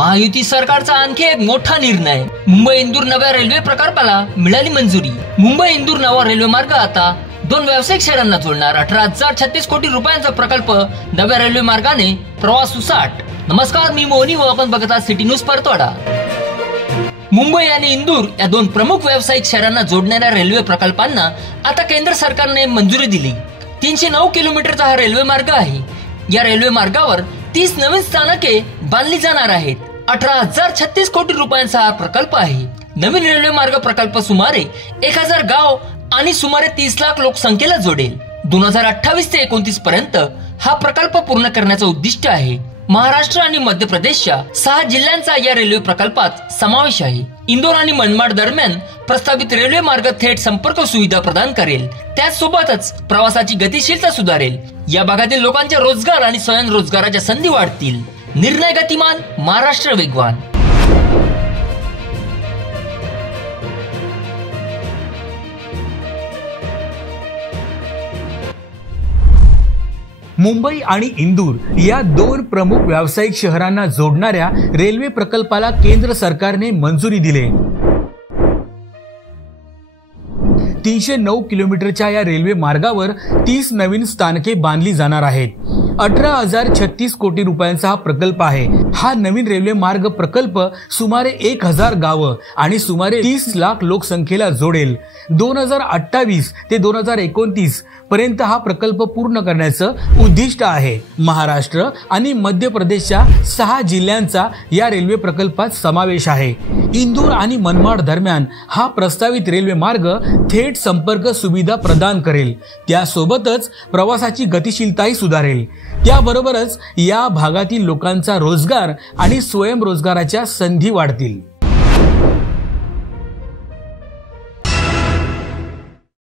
महायुती सरकारचा आणखी एक मोठा निर्णय, मुंबई इंदूर नव्या रेल्वे प्रकल्पाला मिळाली मंजुरी। मुंबई इंदूर नवा रेल्वे मार्ग आता 2 व्यावसायिक शहरांना जोडणार 18,036 कोटी रुपयांचा प्रकल्प नव्या रेल्वे मार्गाने प्रवास सुसाट। नमस्कार, मी मोनी व आपण बघत आहात सिटी न्यूज परतवाडा। मुंबई आणि इंदूर या 2 प्रमुख व्यावसायिक शहरांना जोडणाऱ्या रेल्वे प्रकल्पांना आता केंद्र सरकारने मंजुरी दिली। 309 किलोमीटरचा हा रेल्वे मार्ग आहे। या रेल्वे मार्गावर 30 नवीन स्थानके बांधली जाणार आहेत। 18,036 कोटी रुपयांचा हा प्रकल्प आहे। नवीन रेल्वे मार्ग प्रकल्प सुमारे 1000 गाव आणि सुमारे 30 लाख लोकसंख्येला जोडेल। 2028 ते 29 पर्यंत हा प्रकल्प पूर्ण करण्याचं उद्दिष्ट आहे। महाराष्ट्र आणि मध्य प्रदेशच्या 6 जिल्ह्यांचा या रेल्वे प्रकल्पात समावेश आहे। इंदोर आणि मनमाड दरम्यान प्रस्तावित रेल्वे मार्ग थेट संपर्क सुविधा प्रदान करेल। त्याचसोबतच प्रवासाची गतिशीलता सुधारेल। या भागातील लोकांचे रोजगार आणि स्वयंरोजगाराच्या संधी वाढतील। निर्णय गतिमान, महाराष्ट्र वेगवान। मुंबई आणि इंदूर या 2 प्रमुख व्यावसायिक शहरांना जोडणाऱ्या रेल्वे प्रकल्पाला केंद्र सरकारने मंजुरी दिली। 309 किलोमीटरच्या या रेल्वे मार्गावर 30 नवीन स्थानके बांधली जाणार आहेत। 18,036 कोटी रुपयांचा हा प्रकल्प आहे। हा नवीन रेल्वे मार्ग प्रकल्प सुमारे 1000 गावं आणि सुमारे 30 लाख लोकसंख्येला जोडेल। 2028 ते 2029 पर्यंत हा प्रकल्प पूर्ण करण्याचं उद्दिष्ट आहे। महाराष्ट्र आणि मध्य प्रदेशच्या 6 जिल्ह्यांचा या रेल्वे प्रकल्पात समावेश आहे। इंदूर आणि मनमाड दरम्यान हा प्रस्तावित रेल्वे मार्ग थेट संपर्क सुविधा प्रदान करेल। त्यासोबतच प्रवासाची गतिशीलताही सुधारेल। त्याबरोबरच या भागातील लोकांचा रोजगार आणि स्वयंरोजगाराच्या संधी वाढतील।